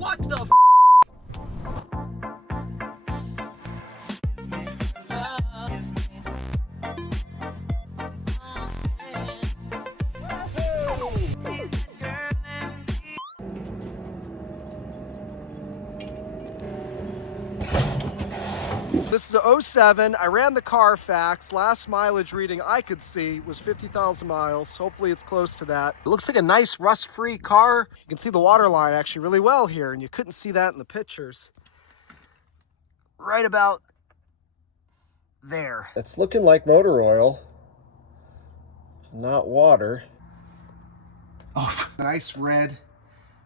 What the f? This is a 07. I ran the Carfax. Last mileage reading I could see was 50,000 miles. Hopefully it's close to that. It looks like a nice rust-free car. You can see the water line actually really well here, and you couldn't see that in the pictures. Right about there. It's looking like motor oil, not water. Oh, nice red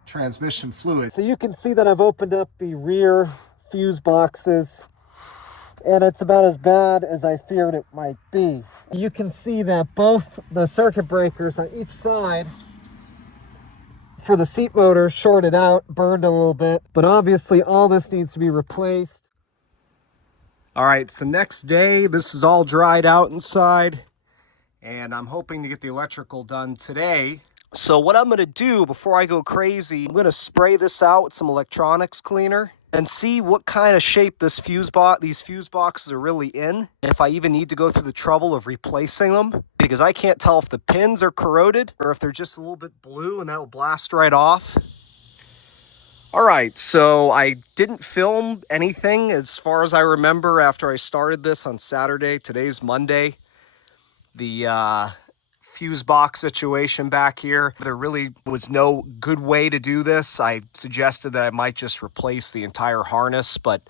transmission fluid. So you can see that I've opened up the rear fuse boxes, and it's about as bad as I feared it might be. You can see that both the circuit breakers on each side for the seat motor shorted out, burned a little bit, but obviously all this needs to be replaced. All right, so next day, this is all dried out inside, and I'm hoping to get the electrical done today. So what I'm gonna do before I go crazy, I'm gonna spray this out with some electronics cleaner and see what kind of shape these fuse boxes are really in, if I even need to go through the trouble of replacing them, because I can't tell if the pins are corroded or if they're just a little bit blue and that'll blast right off. All right, so I didn't film anything as far as I remember after I started this on Saturday. Today's Monday. The fuse box situation back here, there really was no good way to do this. I suggested that I might just replace the entire harness, but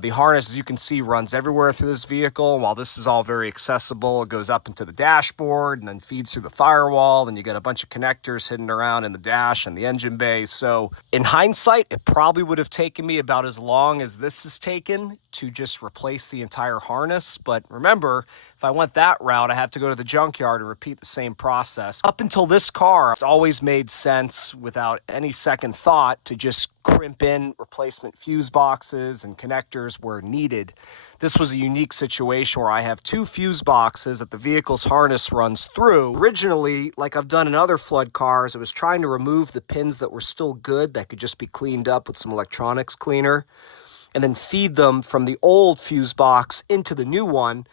the harness, as you can see, runs everywhere through this vehicle. While this is all very accessible, it goes up into the dashboard and then feeds through the firewall. Then you got a bunch of connectors hidden around in the dash and the engine bay. So in hindsight, it probably would have taken me about as long as this has taken to just replace the entire harness. But remember, if I went that route, I have to go to the junkyard and repeat the same process. Up until this car, it's always made sense without any second thought to just crimp in replacement fuse boxes and connectors where needed. This was a unique situation where I have two fuse boxes that the vehicle's harness runs through. Originally, like I've done in other flood cars, I was trying to remove the pins that were still good that could just be cleaned up with some electronics cleaner, and then feed them from the old fuse box into the new one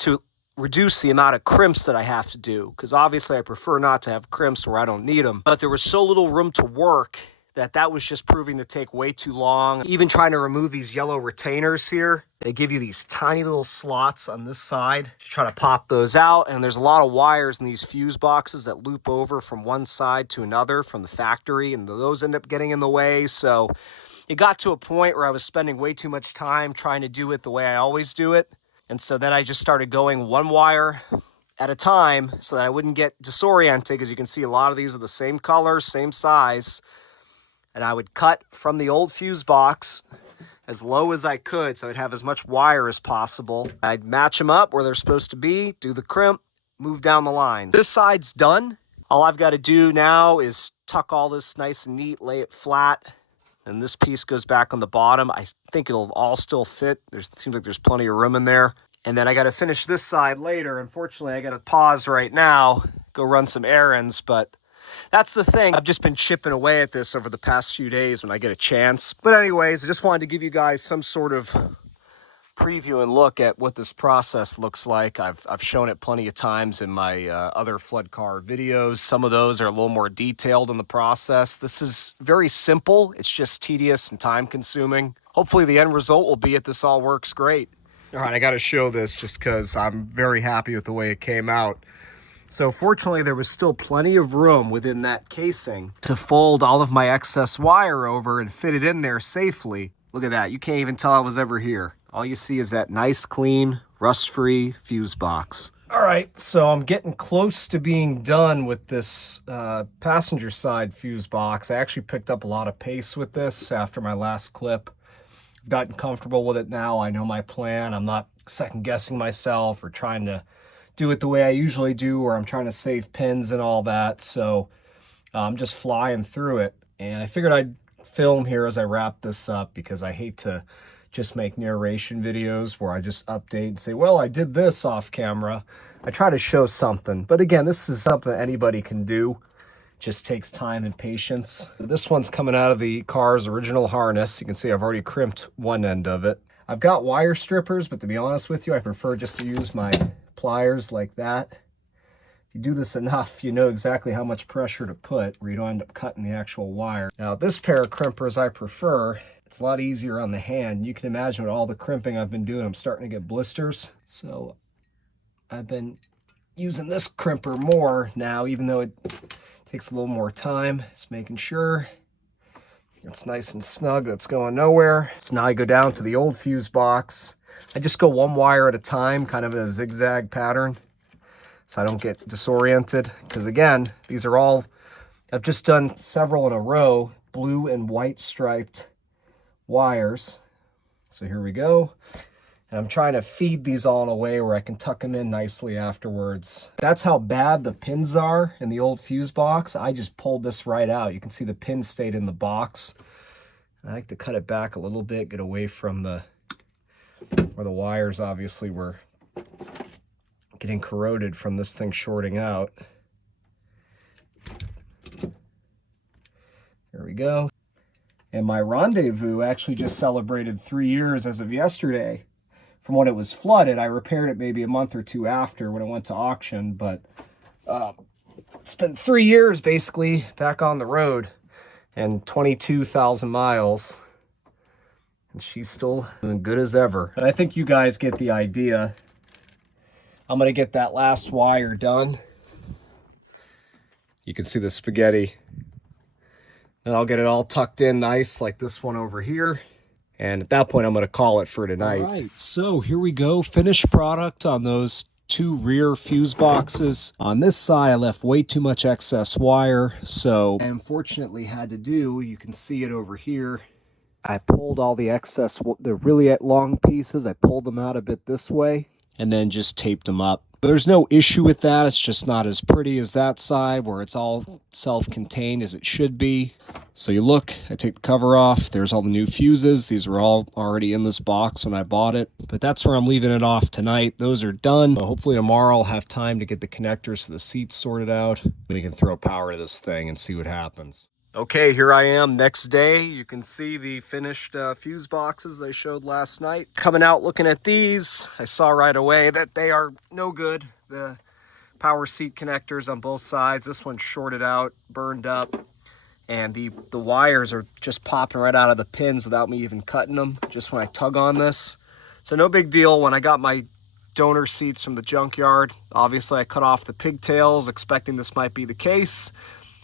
to reduce the amount of crimps that I have to do, because obviously I prefer not to have crimps where I don't need them. But there was so little room to work that was just proving to take way too long. Even trying to remove these yellow retainers here, they give you these tiny little slots on this side. You try to pop those out, and there's a lot of wires in these fuse boxes that loop over from one side to another from the factory, and those end up getting in the way. So it got to a point where I was spending way too much time trying to do it the way I always do it. And so then I just started going one wire at a time so that I wouldn't get disoriented, because you can see a lot of these are the same color, same size. And I would cut from the old fuse box as low as I could so I'd have as much wire as possible. I'd match them up where they're supposed to be, do the crimp, move down the line. This side's done. All I've got to do now is tuck all this nice and neat, lay it flat, and this piece goes back on the bottom. I think it'll all still fit. Seems like there's plenty of room in there. And then I got to finish this side later. Unfortunately, I got to pause right now, go run some errands, but that's the thing. I've just been chipping away at this over the past few days when I get a chance. But anyways, I just wanted to give you guys some sort of preview and look at what this process looks like. I've shown it plenty of times in my other flood car videos. Some of those are a little more detailed in the process. This is very simple. It's just tedious and time consuming. Hopefully the end result will be that this all works great. All right, I got to show this just because I'm very happy with the way it came out. So fortunately, there was still plenty of room within that casing to fold all of my excess wire over and fit it in there safely. Look at that. You can't even tell I was ever here. All you see is that nice, clean, rust-free fuse box. All right, so I'm getting close to being done with this passenger side fuse box. I actually picked up a lot of pace with this after my last clip. I've gotten comfortable with it now. I know my plan. I'm not second-guessing myself or trying to do it the way I usually do, or I'm trying to save pins and all that. So I'm just flying through it. And I figured I'd film here as I wrap this up, because I hate to just make narration videos where I just update and say, well, I did this off camera. I try to show something. But again, this is something that anybody can do. Just takes time and patience. This one's coming out of the car's original harness. You can see I've already crimped one end of it. I've got wire strippers, but to be honest with you, I prefer just to use my pliers like that. If you do this enough, you know exactly how much pressure to put where you don't end up cutting the actual wire. Now, this pair of crimpers I prefer. It's a lot easier on the hand. You can imagine with all the crimping I've been doing, I'm starting to get blisters. So I've been using this crimper more now, even though it takes a little more time. Just making sure it's nice and snug, that's going nowhere. So now I go down to the old fuse box. I just go one wire at a time, kind of in a zigzag pattern, so I don't get disoriented. Because again, these are all, I've just done several in a row, blue and white striped wires. So here we go. And I'm trying to feed these all in a way where I can tuck them in nicely afterwards. That's how bad the pins are in the old fuse box. I just pulled this right out. You can see the pins stayed in the box. I like to cut it back a little bit, get away from the where the wires obviously were getting corroded from this thing shorting out. There we go. And my Rendezvous actually just celebrated 3 years as of yesterday. From when it was flooded, I repaired it maybe a month or two after when it went to auction, but it's been 3 years basically back on the road and 22,000 miles. And she's still doing good as ever. And I think you guys get the idea. I'm gonna get that last wire done. You can see the spaghetti. And I'll get it all tucked in nice like this one over here. And at that point, I'm gonna call it for tonight. All right, so here we go. Finished product on those two rear fuse boxes. On this side, I left way too much excess wire. So I unfortunately had to do, you can see it over here, I pulled all the excess, the really long pieces, I pulled them out a bit this way and then just taped them up. There's no issue with that. It's just not as pretty as that side where it's all self-contained as it should be. So you look, I take the cover off, there's all the new fuses. These were all already in this box when I bought it, but that's where I'm leaving it off tonight. Those are done. Hopefully tomorrow I'll have time to get the connectors for the seats sorted out. We can throw power to this thing and see what happens. Okay, here I am next day. You can see the finished fuse boxes I showed last night. Coming out looking at these, I saw right away that they are no good. The power seat connectors on both sides, this one's shorted out, burned up, and the wires are just popping right out of the pins without me even cutting them, just when I tug on this. So no big deal. When I got my donor seats from the junkyard, obviously I cut off the pigtails, expecting this might be the case.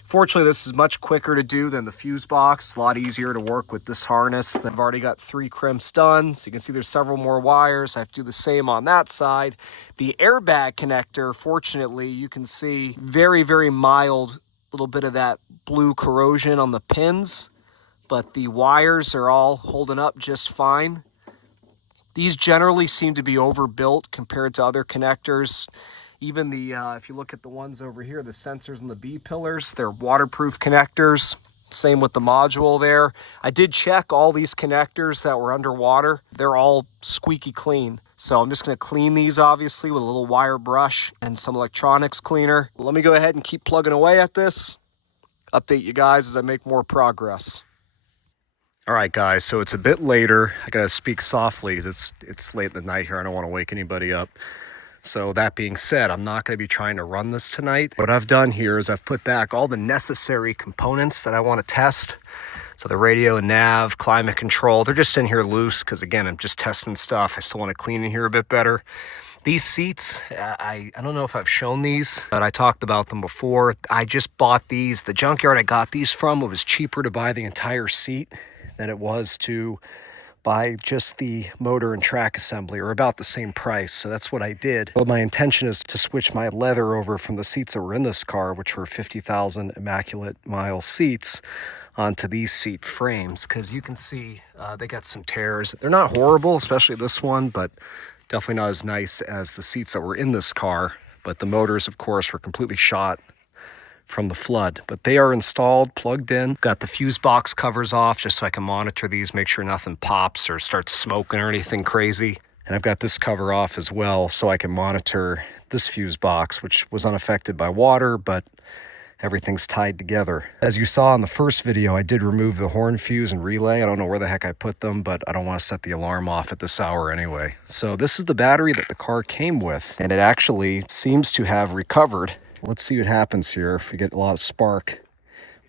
Fortunately, this is much quicker to do than the fuse box. It's a lot easier to work with this harness. I've already got 3 crimps done, so you can see there's several more wires. I have to do the same on that side. The airbag connector, fortunately, you can see very, very mild, little bit of that blue corrosion on the pins, but the wires are all holding up just fine. These generally seem to be overbuilt compared to other connectors. Even the, if you look at the ones over here, the sensors and the B-pillars, they're waterproof connectors. Same with the module there. I did check all these connectors that were underwater. They're all squeaky clean. So I'm just gonna clean these obviously with a little wire brush and some electronics cleaner. Let me go ahead and keep plugging away at this. Update you guys as I make more progress. All right, guys, so it's a bit later. I gotta speak softly because it's late in the night here. I don't wanna wake anybody up. So that being said, I'm not going to be trying to run this tonight. What I've done here is I've put back all the necessary components that I want to test. So the radio and nav, climate control, they're just in here loose because, again, I'm just testing stuff. I still want to clean in here a bit better. These seats, I don't know if I've shown these, but I talked about them before. I just bought these. The junkyard I got these from, it was cheaper to buy the entire seat than it was to buy just the motor and track assembly, or about the same price. So that's what I did. But my intention is to switch my leather over from the seats that were in this car, which were 50,000 immaculate mile seats, onto these seat frames, because you can see they got some tears. They're not horrible, especially this one, but definitely not as nice as the seats that were in this car. But the motors, of course, were completely shot from the flood, but they are installed, plugged in. Got the fuse box covers off just so I can monitor these, make sure nothing pops or starts smoking or anything crazy. And I've got this cover off as well so I can monitor this fuse box, which was unaffected by water, but everything's tied together. As you saw in the first video, I did remove the horn fuse and relay. I don't know where the heck I put them, but I don't want to set the alarm off at this hour anyway. So this is the battery that the car came with, and it actually seems to have recovered. Let's see what happens here if we get a lot of spark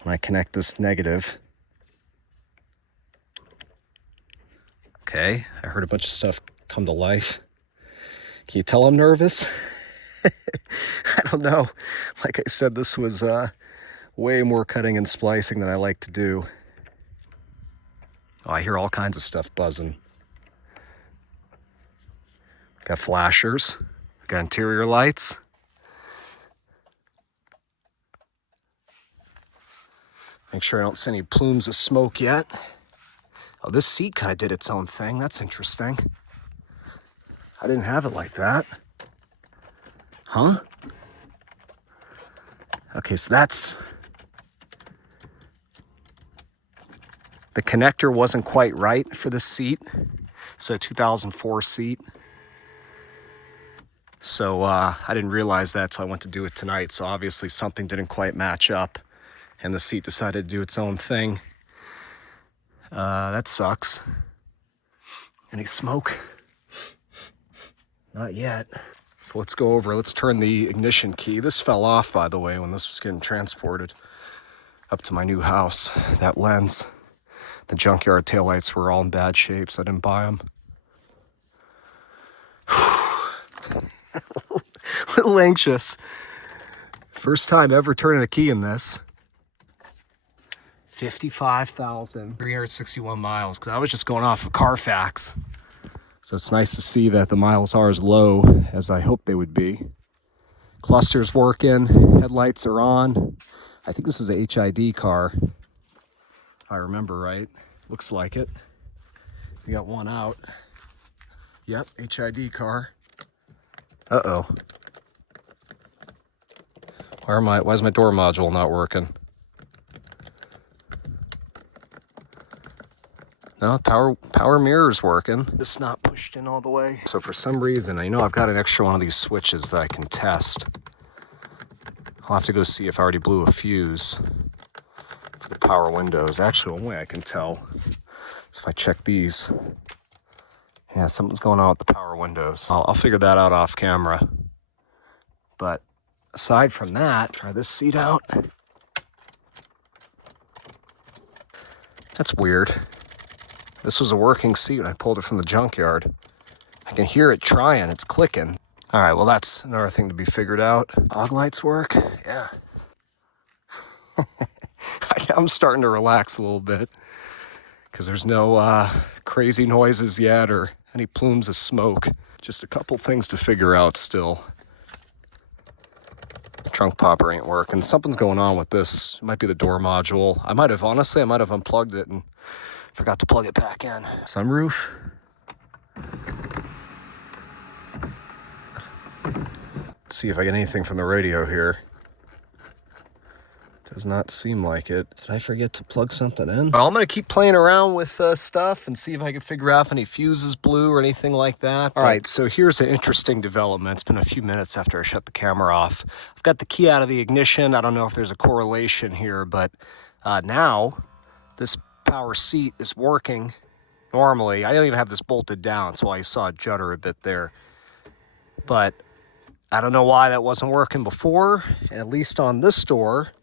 when I connect this negative. Okay, I heard a bunch of stuff come to life. Can you tell I'm nervous? I don't know. Like I said, this was way more cutting and splicing than I like to do. Oh, I hear all kinds of stuff buzzing. Got flashers, got interior lights. Make sure I don't see any plumes of smoke yet. Oh, this seat kind of did its own thing. That's interesting. I didn't have it like that. Huh? Okay, so that's... The connector wasn't quite right for this seat. It's a 2004 seat. So I didn't realize that, so I went to do it tonight. So obviously something didn't quite match up, and the seat decided to do its own thing. That sucks. Any smoke? Not yet. So let's go over, let's turn the ignition key. This fell off, by the way, when this was getting transported up to my new house. That lens, the junkyard taillights were all in bad shape, so I didn't buy them. A little anxious. First time ever turning a key in this. 55,361 miles, because I was just going off of Carfax. So it's nice to see that the miles are as low as I hoped they would be. Cluster's working, headlights are on. I think this is a HID car, if I remember right. Looks like it. We got one out. Yep, HID car. Uh-oh. Why is my door module not working? No, power mirror's working. It's not pushed in all the way. So for some reason, I know I've got an extra one of these switches that I can test. I'll have to go see if I already blew a fuse for the power windows. Actually, one way I can tell is if I check these. Yeah, something's going on with the power windows. I'll figure that out off camera. But aside from that, try this seat out. That's weird. This was a working seat when I pulled it from the junkyard. I can hear it trying, it's clicking. All right, well, that's another thing to be figured out. Fog lights work, yeah. I'm starting to relax a little bit because there's no crazy noises yet or any plumes of smoke. Just a couple things to figure out still. The trunk popper ain't working. Something's going on with this. It might be the door module. I might have unplugged it and forgot to plug it back in. Sunroof. Let's see if I get anything from the radio here. Does not seem like it. Did I forget to plug something in? Well, I'm gonna keep playing around with stuff and see if I can figure out if any fuses blew or anything like that. All right, so here's an interesting development. It's been a few minutes after I shut the camera off. I've got the key out of the ignition. I don't know if there's a correlation here, but now this power seat is working normally. I don't even have this bolted down, so I saw it judder a bit there. But I don't know why that wasn't working before, and at least on this door,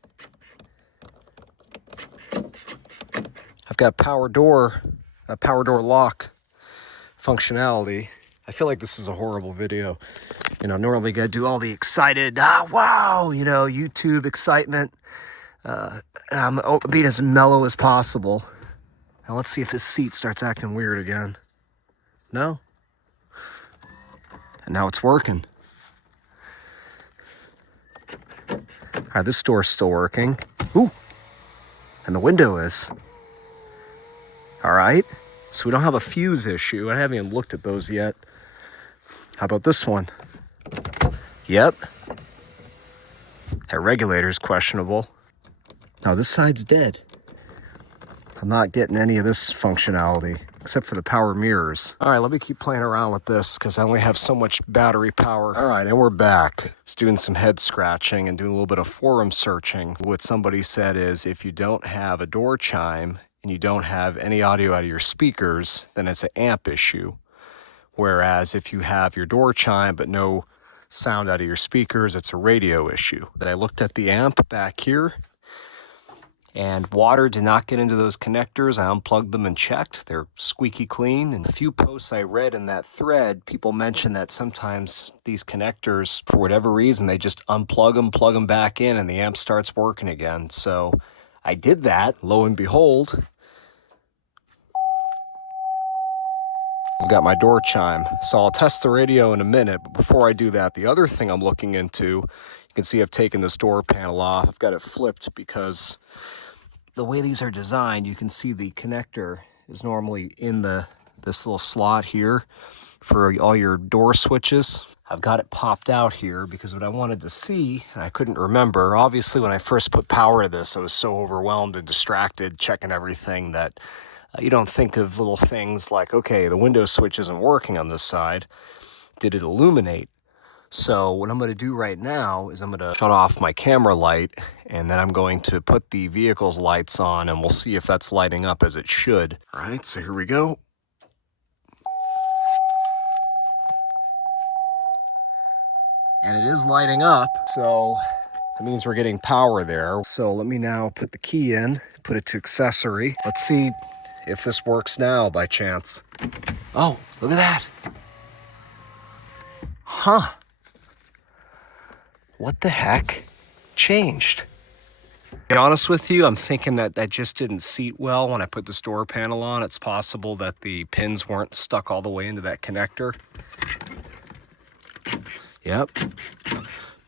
I've got power door lock functionality. I feel like this is a horrible video. You know, normally I gotta do all the excited, wow, you know, YouTube excitement. I'm being as mellow as possible. Now let's see if this seat starts acting weird again. No? And now it's working. All right, this door's still working. Ooh, and the window is. All right, so we don't have a fuse issue. I haven't even looked at those yet. How about this one? Yep. That regulator's questionable. Now this side's dead. I'm not getting any of this functionality. except for the power mirrors. All right, let me keep playing around with this because I only have so much battery power. All right, and we're back. Just doing some head scratching and doing a little bit of forum searching. What somebody said is if you don't have a door chime and you don't have any audio out of your speakers, then it's an amp issue. Whereas if you have your door chime but no sound out of your speakers, it's a radio issue. But I looked at the amp back here, and water did not get into those connectors. I unplugged them and checked. They're squeaky clean. And a few posts I read in that thread, people mention that sometimes these connectors, for whatever reason, they just unplug them, plug them back in, and the amp starts working again. So I did that. Lo and behold, I've got my door chime. So I'll test the radio in a minute. But before I do that, the other thing I'm looking into, you can see I've taken this door panel off. I've got it flipped because the way these are designed, you can see the connector is normally in this little slot here for all your door switches. I've got it popped out here because what I wanted to see, and I couldn't remember, obviously when I first put power to this, I was so overwhelmed and distracted checking everything that you don't think of little things like, okay, the window switch isn't working on this side. Did it illuminate? So what I'm going to do right now is I'm going to shut off my camera light, and then I'm going to put the vehicle's lights on, and we'll see if that's lighting up as it should. All right, so here we go. And it is lighting up, so that means we're getting power there. So let me now put the key in, put it to accessory. Let's see if this works now by chance. Oh, look at that. Huh. What the heck changed? To be honest with you, I'm thinking that just didn't seat well when I put this door panel on. It's possible that the pins weren't stuck all the way into that connector. Yep.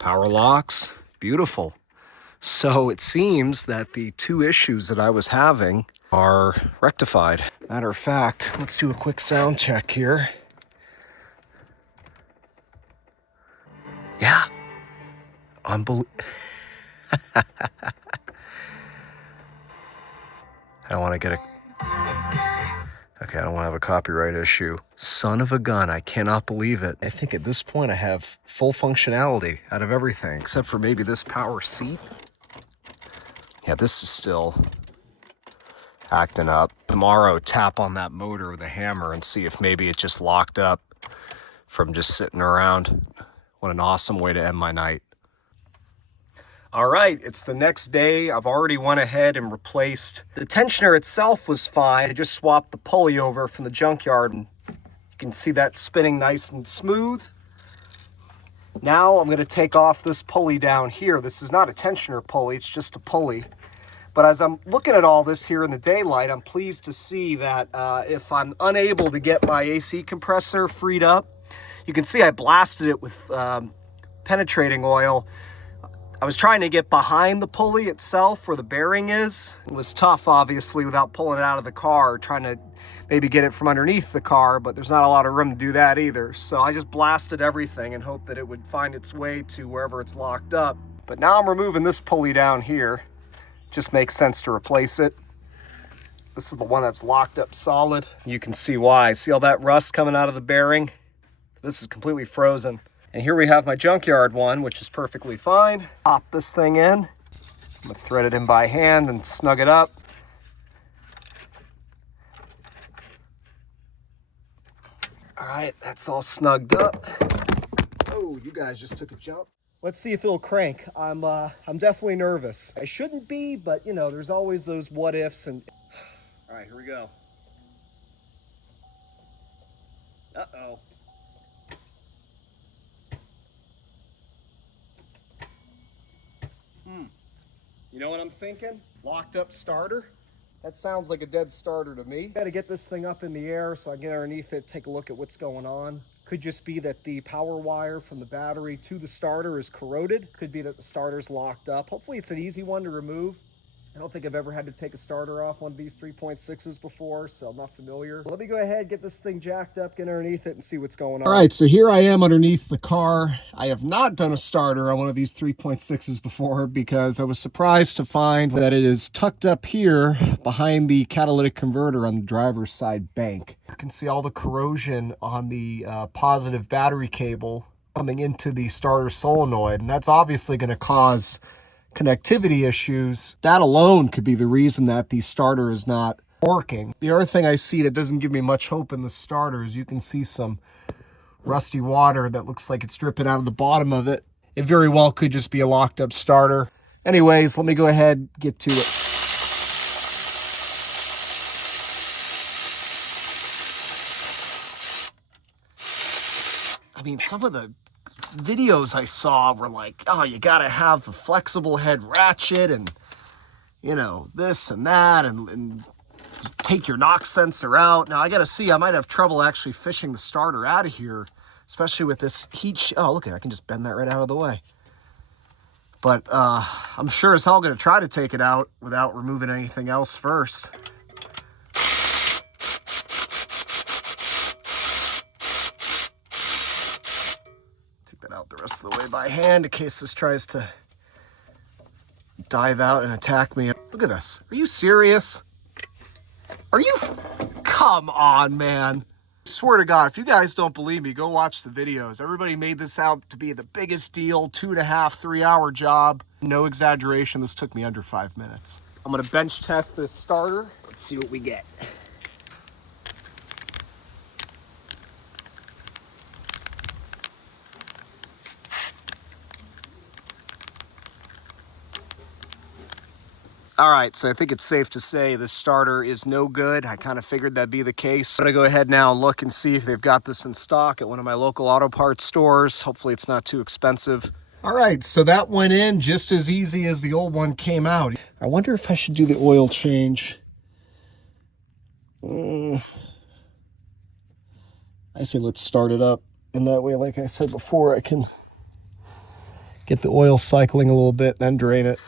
Power locks. Beautiful. So it seems that the two issues that I was having are rectified. Matter of fact, let's do a quick sound check here. Yeah. Unbelievable. I don't want to get a... Okay, I don't want to have a copyright issue. Son of a gun, I cannot believe it. I think at this point I have full functionality out of everything, except for maybe this power seat. Yeah, this is still acting up. Tomorrow, tap on that motor with a hammer and see if maybe it just locked up from just sitting around. What an awesome way to end my night. All right, it's the next day. I've already went ahead and replaced. The tensioner itself was fine. I just swapped the pulley over from the junkyard, and you can see that spinning nice and smooth. Now I'm gonna take off this pulley down here. This is not a tensioner pulley, it's just a pulley. But as I'm looking at all this here in the daylight, I'm pleased to see that if I'm unable to get my AC compressor freed up, you can see I blasted it with penetrating oil. I was trying to get behind the pulley itself where the bearing is. It was tough, obviously, without pulling it out of the car, trying to maybe get it from underneath the car, but there's not a lot of room to do that either. So I just blasted everything and hoped that it would find its way to wherever it's locked up. But now I'm removing this pulley down here. Just makes sense to replace it. This is the one that's locked up solid. You can see why. See all that rust coming out of the bearing? This is completely frozen. And here we have my junkyard one, which is perfectly fine. Pop this thing in. I'm gonna thread it in by hand and snug it up. All right, that's all snugged up. Oh, you guys just took a jump. Let's see if it'll crank. I'm definitely nervous. I shouldn't be, but you know, there's always those what ifs and... All right, here we go. Uh-oh. You know what I'm thinking? Locked up starter? That sounds like a dead starter to me. Got to get this thing up in the air so I can get underneath it, take a look at what's going on. Could just be that the power wire from the battery to the starter is corroded. Could be that the starter's locked up. Hopefully it's an easy one to remove. don't think I've ever had to take a starter off one of these 3.6s before, so I'm not familiar. Let me go ahead, get this thing jacked up, get underneath it, and see what's going on. All right, so here I am underneath the car. I have not done a starter on one of these 3.6s before because I was surprised to find that it is tucked up here behind the catalytic converter on the driver's side bank. You can see all the corrosion on the positive battery cable coming into the starter solenoid, and that's obviously going to cause connectivity issues. That alone could be the reason that the starter is not working. The other thing I see that doesn't give me much hope in the starter is you can see some rusty water that looks like it's dripping out of the bottom of it. It very well could just be a locked up starter. Anyways, let me go ahead and get to it. I mean, some of the videos I saw were like, oh, you gotta have a flexible head ratchet and, you know, this and that, and take your knock sensor out. Now I gotta see, I might have trouble actually fishing the starter out of here, especially with this heat. Oh, look, I can just bend that right out of the way. But I'm sure as hell gonna try to take it out without removing anything else first. Out the rest of the way by hand in case this tries to dive out and attack me. Look at this. Are you serious? Are you? Come on, man. I swear to God, if you guys don't believe me, go watch the videos. Everybody made this out to be the biggest deal, 2.5, 3 hour job. No exaggeration, this took me under 5 minutes. I'm gonna bench test this starter. Let's see what we get. All right, so I think it's safe to say this starter is no good. I kind of figured that'd be the case. I'm gonna go ahead now and look and see if they've got this in stock at one of my local auto parts stores. Hopefully it's not too expensive. All right, so that went in just as easy as the old one came out. I wonder if I should do the oil change. I say let's start it up. And that way, like I said before, I can get the oil cycling a little bit, then drain it.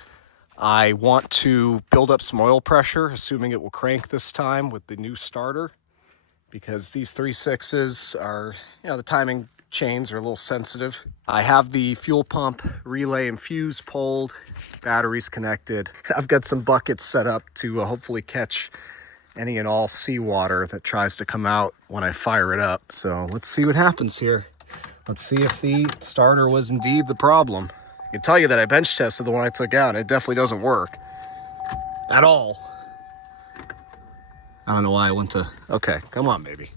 I want to build up some oil pressure, assuming it will crank this time with the new starter, because these 3.6s are, you know, the timing chains are a little sensitive. I have the fuel pump relay and fuse pulled, batteries connected. I've got some buckets set up to hopefully catch any and all seawater that tries to come out when I fire it up. So let's see what happens here. Let's see if the starter was indeed the problem. I can tell you that I bench tested the one I took out. It definitely doesn't work at all. I don't know why I went to, okay, come on, baby.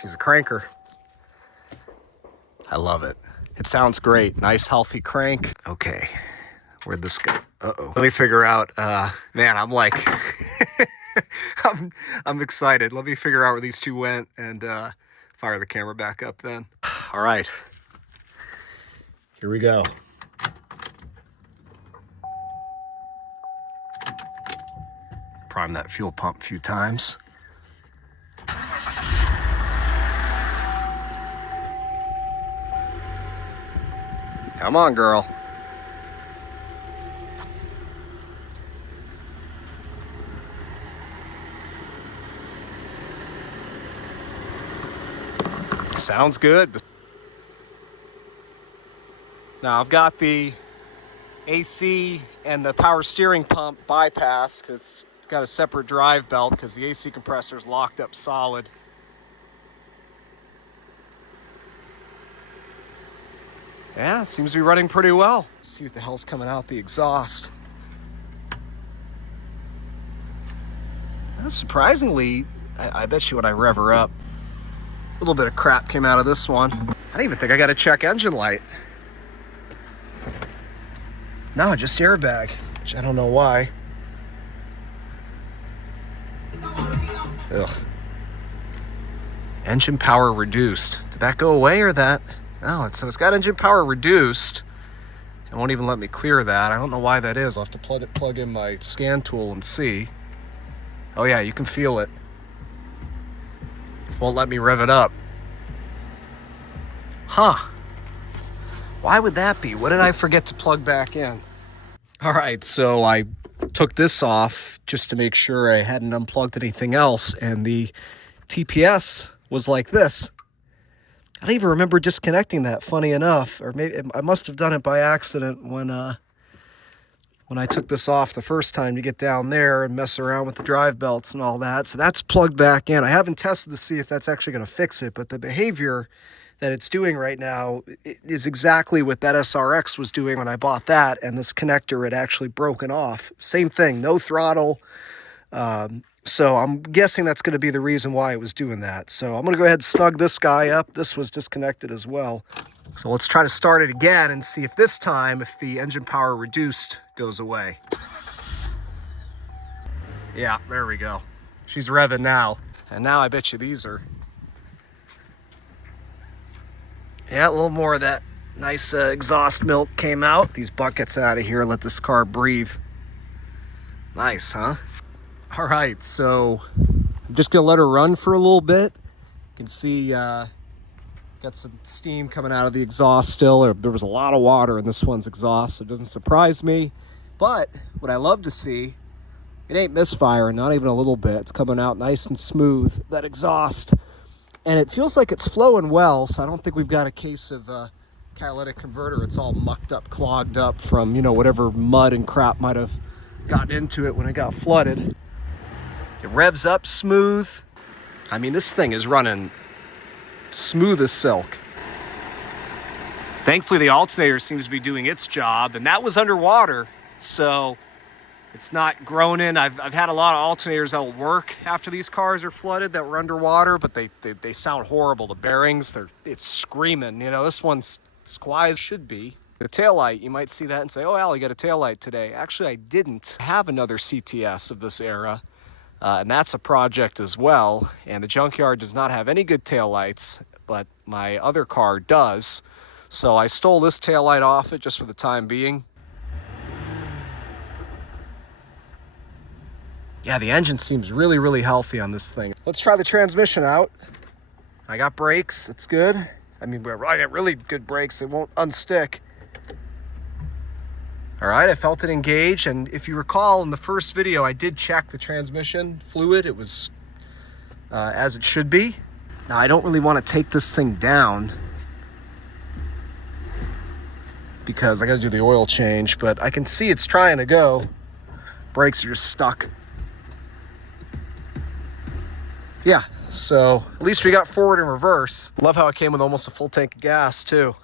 She's a cranker. I love it. It sounds great. Nice, healthy crank. Okay, where'd this go? Uh-oh. Let me figure out, man, I'm like, I'm excited. Let me figure out where these two went and fire the camera back up then. All right, here we go. Prime that fuel pump a few times. Come on, girl. Sounds good. Now I've got the AC and the power steering pump bypassed because it's got a separate drive belt because the AC compressor is locked up solid. Yeah, it seems to be running pretty well. Let's see what the hell's coming out the exhaust. Surprisingly, I bet you when I rev her up, a little bit of crap came out of this one. I don't even think I got to check engine light. No, just airbag, which I don't know why. Ugh. Engine power reduced. Did that go away or that? No, so it's got engine power reduced. It won't even let me clear that. I don't know why that is. I'll have to plug in my scan tool and see. Oh yeah, you can feel it. Won't let me rev it up. Huh. Why would that be? What did I forget to plug back in? All right, so I took this off just to make sure I hadn't unplugged anything else, and the TPS was like this. I don't even remember disconnecting that, funny enough, or maybe I must have done it by accident when I took this off the first time to get down there and mess around with the drive belts and all that. So that's plugged back in. I haven't tested to see if that's actually going to fix it, but the behavior that it's doing right now is exactly what that SRX was doing when I bought that, and this connector had actually broken off. Same thing, no throttle. So I'm guessing that's going to be the reason why it was doing that. So I'm going to go ahead and snug this guy up. This was disconnected as well. So let's try to start it again and see if this time, if the engine power reduced goes away. Yeah, there we go. She's revving now. And now I bet you these are... Yeah, a little more of that nice exhaust milk came out. These buckets out of here, let this car breathe. Nice, huh? All right, so I'm just gonna let her run for a little bit. You can see got some steam coming out of the exhaust still. There was a lot of water in this one's exhaust, so it doesn't surprise me. But what I love to see, it ain't misfiring, not even a little bit. It's coming out nice and smooth, that exhaust. And it feels like it's flowing well, so I don't think we've got a case of catalytic converter. It's all mucked up, clogged up from, you know, whatever mud and crap might have gotten into it when it got flooded. It revs up smooth. I mean, this thing is running smooth as silk. Thankfully, the alternator seems to be doing its job, and that was underwater, so it's not groaning. I've had a lot of alternators that will work after these cars are flooded that were underwater, but they sound horrible. The bearings, it's screaming. You know, this one's as quiet as it should be. The taillight, you might see that and say, oh, Al, you got a taillight today. Actually, I didn't have another CTS of this era. And that's a project as well. And the junkyard does not have any good taillights, but my other car does. So I stole this taillight off it just for the time being. Yeah, the engine seems really, really healthy on this thing. Let's try the transmission out. I got brakes, that's good. I mean, I got really good brakes, they won't unstick. All right, I felt it engage, and if you recall in the first video, I did check the transmission fluid. It was as it should be. Now, I don't really want to take this thing down because I got to do the oil change, but I can see it's trying to go. Brakes are just stuck. Yeah, so at least we got forward and reverse. Love how it came with almost a full tank of gas, too.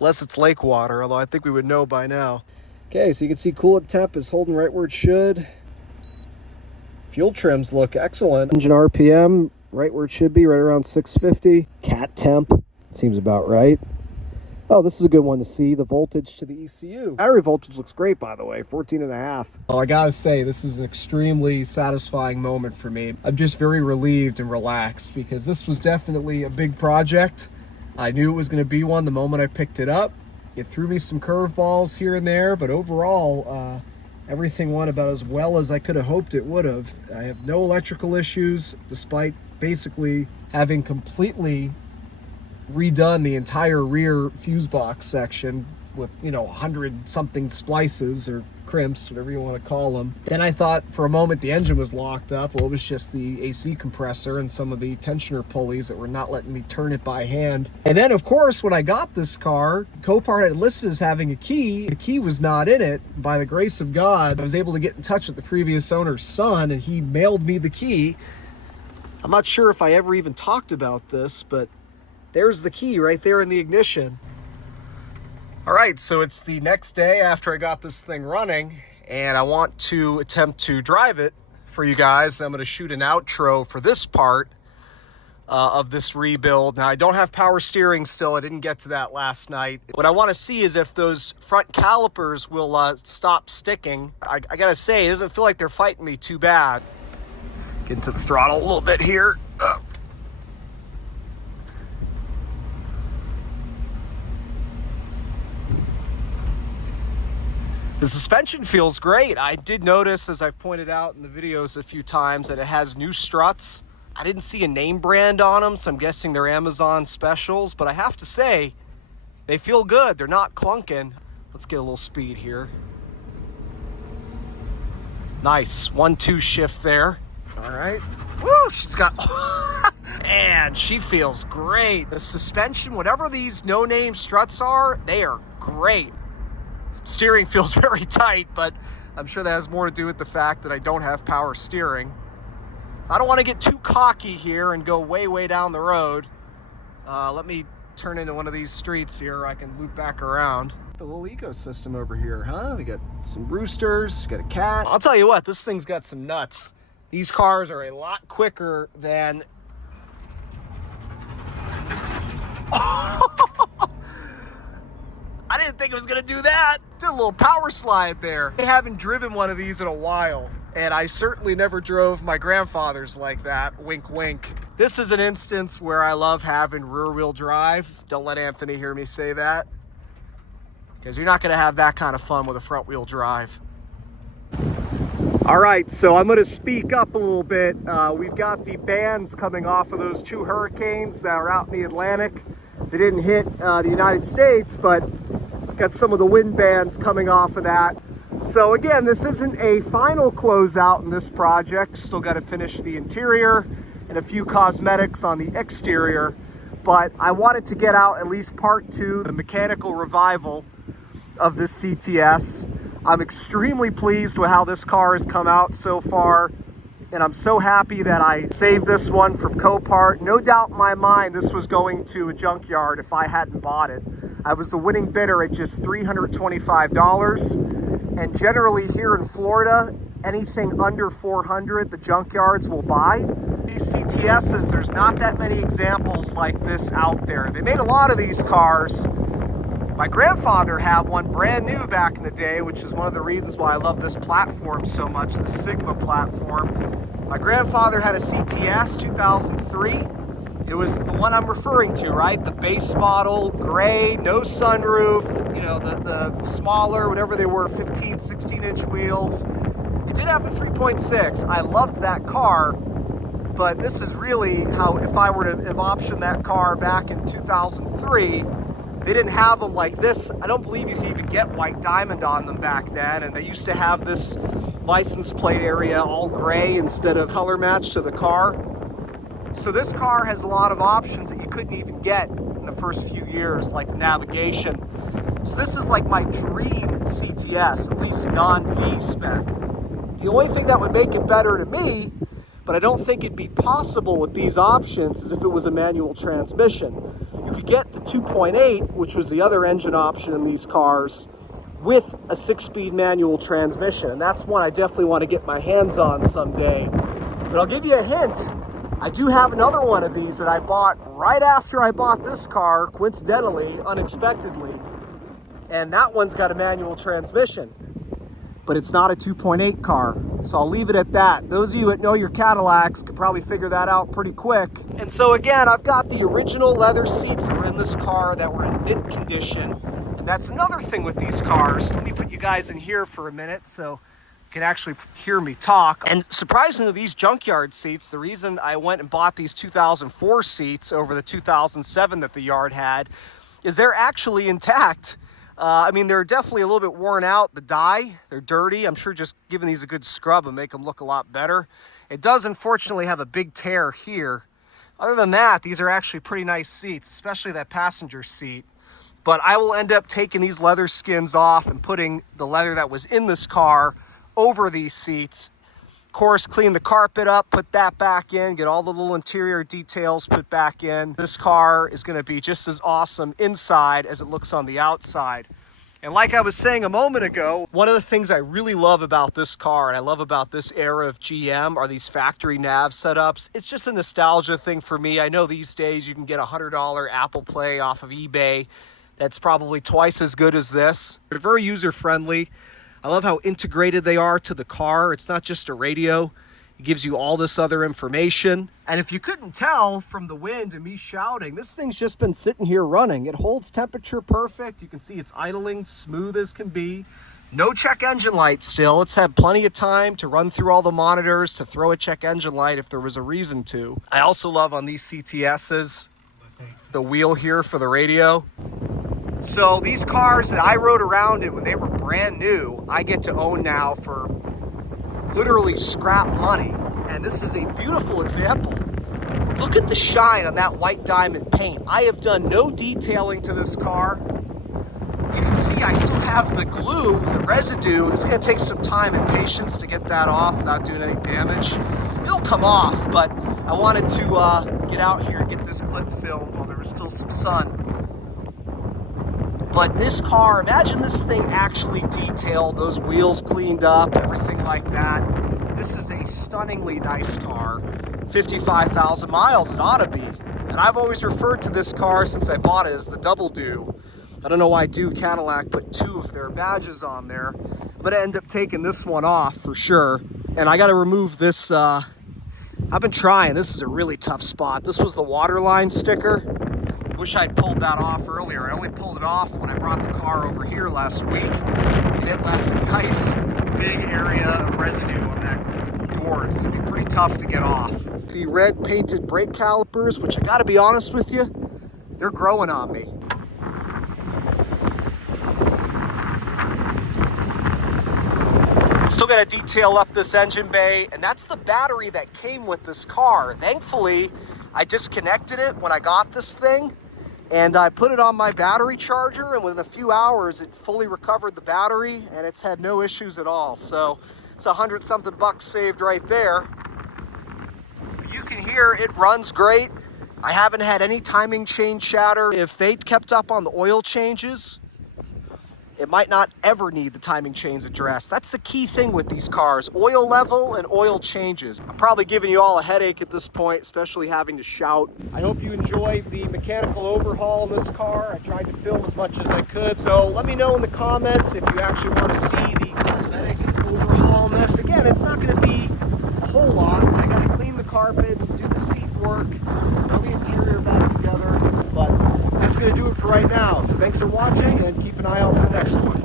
Unless it's lake water, although I think we would know by now. Okay, so you can see coolant temp is holding right where it should. Fuel trims look excellent. Engine RPM right where it should be, right around 650. Cat temp seems about right. Oh, this is a good one to see, the voltage to the ECU. Battery voltage looks great, by the way, 14.5. Well, I gotta say, this is an extremely satisfying moment for me. I'm just very relieved and relaxed because this was definitely a big project. I knew it was going to be one the moment I picked it up. It threw me some curveballs here and there, but overall, everything went about as well as I could have hoped it would have. I have no electrical issues, despite basically having completely redone the entire rear fuse box section with, you know, 100-something splices or crimps, whatever you want to call them. Then I thought for a moment the engine was locked up. Well, it was just the AC compressor and some of the tensioner pulleys that were not letting me turn it by hand. And then, of course, when I got this car, Copart had listed as having a key. The key was not in it. By the grace of God, I was able to get in touch with the previous owner's son, and he mailed me the key. I'm not sure if I ever even talked about this, but there's the key right there in the ignition. All right, so it's the next day after I got this thing running, and I want to attempt to drive it for you guys. I'm going to shoot an outro for this part of this rebuild. Now, I don't have power steering still. I didn't get to that last night. What I want to see is if those front calipers will stop sticking. I got to say, it doesn't feel like they're fighting me too bad. Get into the throttle a little bit here. The suspension feels great. I did notice, as I've pointed out in the videos a few times, that it has new struts. I didn't see a name brand on them, so I'm guessing they're Amazon specials, but I have to say, they feel good. They're not clunking. Let's get a little speed here. Nice, 1-2 shift there. All right. Woo, she's got, and she feels great. The suspension, whatever these no-name struts are, they are great. Steering feels very tight, but I'm sure that has more to do with the fact that I don't have power steering. So I don't want to get too cocky here and go way, way down the road. Let me turn into one of these streets here. I can loop back around. The little ecosystem over here, huh? We got some roosters, got a cat. I'll tell you what, this thing's got some nuts. These cars are a lot quicker than... I didn't think it was gonna do that. Did a little power slide there. I haven't driven one of these in a while, and I certainly never drove my grandfather's like that. Wink, wink. This is an instance where I love having rear-wheel drive. Don't let Anthony hear me say that, because you're not gonna have that kind of fun with a front-wheel drive. All right, so I'm gonna speak up a little bit. We've got the bands coming off of those 2 hurricanes that are out in the Atlantic. They didn't hit the United States, but got some of the wind bands coming off of that. So again, this isn't a final closeout in this project. Still got to finish the interior and a few cosmetics on the exterior, but I wanted to get out at least part 2, the mechanical revival of this CTS. I'm extremely pleased with how this car has come out so far, and I'm so happy that I saved this one from Copart. No doubt in my mind this was going to a junkyard if I hadn't bought it. I was the winning bidder at just $325, and generally here in Florida, anything under $400 the junkyards will buy. These CTSs, there's not that many examples like this out there. They made a lot of these cars. My grandfather had one brand new back in the day, which is one of the reasons why I love this platform so much, the Sigma platform. My grandfather had a CTS 2003. It was the one I'm referring to, right? The base model, gray, no sunroof, you know, the smaller, whatever they were, 15, 16-inch wheels. It did have the 3.6. I loved that car, but this is really how, if I were to have optioned that car back in 2003, they didn't have them like this. I don't believe you could even get white diamond on them back then, and they used to have this license plate area all gray instead of color matched to the car. So this car has a lot of options that you couldn't even get in the first few years, like the navigation. So this is like my dream CTS, at least non-V spec. The only thing that would make it better to me, but I don't think it'd be possible with these options, is if it was a manual transmission. You could get the 2.8, which was the other engine option in these cars, with a 6-speed manual transmission. And that's one I definitely want to get my hands on someday. But I'll give you a hint. I do have another one of these that I bought right after I bought this car, coincidentally, unexpectedly. And that one's got a manual transmission, but it's not a 2.8 car. So I'll leave it at that. Those of you that know your Cadillacs could probably figure that out pretty quick. And so again, I've got the original leather seats that were in this car that were in mint condition. And that's another thing with these cars. Let me put you guys in here for a minute so you can actually hear me talk. And surprisingly, these junkyard seats, the reason I went and bought these 2004 seats over the 2007 that the yard had, is they're actually intact. I mean, they're definitely a little bit worn out, the dye, they're dirty. I'm sure just giving these a good scrub will make them look a lot better. It does unfortunately have a big tear here. Other than that, these are actually pretty nice seats, especially that passenger seat. But I will end up taking these leather skins off and putting the leather that was in this car over these seats. Of course, clean the carpet up, put that back in, get all the little interior details put back in. This car is going to be just as awesome inside as it looks on the outside. And like I was saying a moment ago, one of the things I really love about this car and I love about this era of GM are these factory nav setups. It's just a nostalgia thing for me. I know these days you can get a $100 Apple Play off of eBay that's probably twice as good as this. They're very user-friendly. I love how integrated they are to the car. It's not just a radio. It gives you all this other information. And if you couldn't tell from the wind and me shouting, this thing's just been sitting here running. It holds temperature perfect. You can see it's idling smooth as can be. No check engine light still. It's had plenty of time to run through all the monitors, to throw a check engine light if there was a reason to. I also love on these CTSs, the wheel here for the radio. So these cars that I rode around in when they were brand new, I get to own now for literally scrap money. And this is a beautiful example. Look at the shine on that white diamond paint. I have done no detailing to this car. You can see I still have the glue, the residue. It's gonna take some time and patience to get that off without doing any damage. It'll come off, but I wanted to get out here and get this clip filmed while there was still some sun. But this car, imagine this thing actually detailed, those wheels cleaned up, everything like that. This is a stunningly nice car. 55,000 miles, it ought to be. And I've always referred to this car since I bought it as the Double Do. I don't know why Cadillac put 2 of their badges on there, but I end up taking this one off for sure. And I got to remove this, I've been trying, this is a really tough spot. This was the waterline sticker. Wish I'd pulled that off earlier. I only pulled it off when I brought the car over here last week, and it left a nice big area of residue on that door. It's gonna be pretty tough to get off. The red painted brake calipers, which I gotta be honest with you, they're growing on me. Still got to detail up this engine bay, and that's the battery that came with this car. Thankfully, I disconnected it when I got this thing, and I put it on my battery charger, and within a few hours, it fully recovered the battery, and it's had no issues at all. So it's $100-something saved right there. You can hear it runs great. I haven't had any timing chain chatter. If they kept up on the oil changes, it might not ever need the timing chains addressed. That's the key thing with these cars, oil level and oil changes. I'm probably giving you all a headache at this point, especially having to shout. I hope you enjoyed the mechanical overhaul in this car. I tried to film as much as I could. So let me know in the comments if you actually want to see the cosmetic overhaul on this. Again, it's not gonna be a whole lot. I gotta clean the carpets, do the seat work, throw the interior back together, but that's going to do it for right now. So thanks for watching, and keep an eye out for the next one.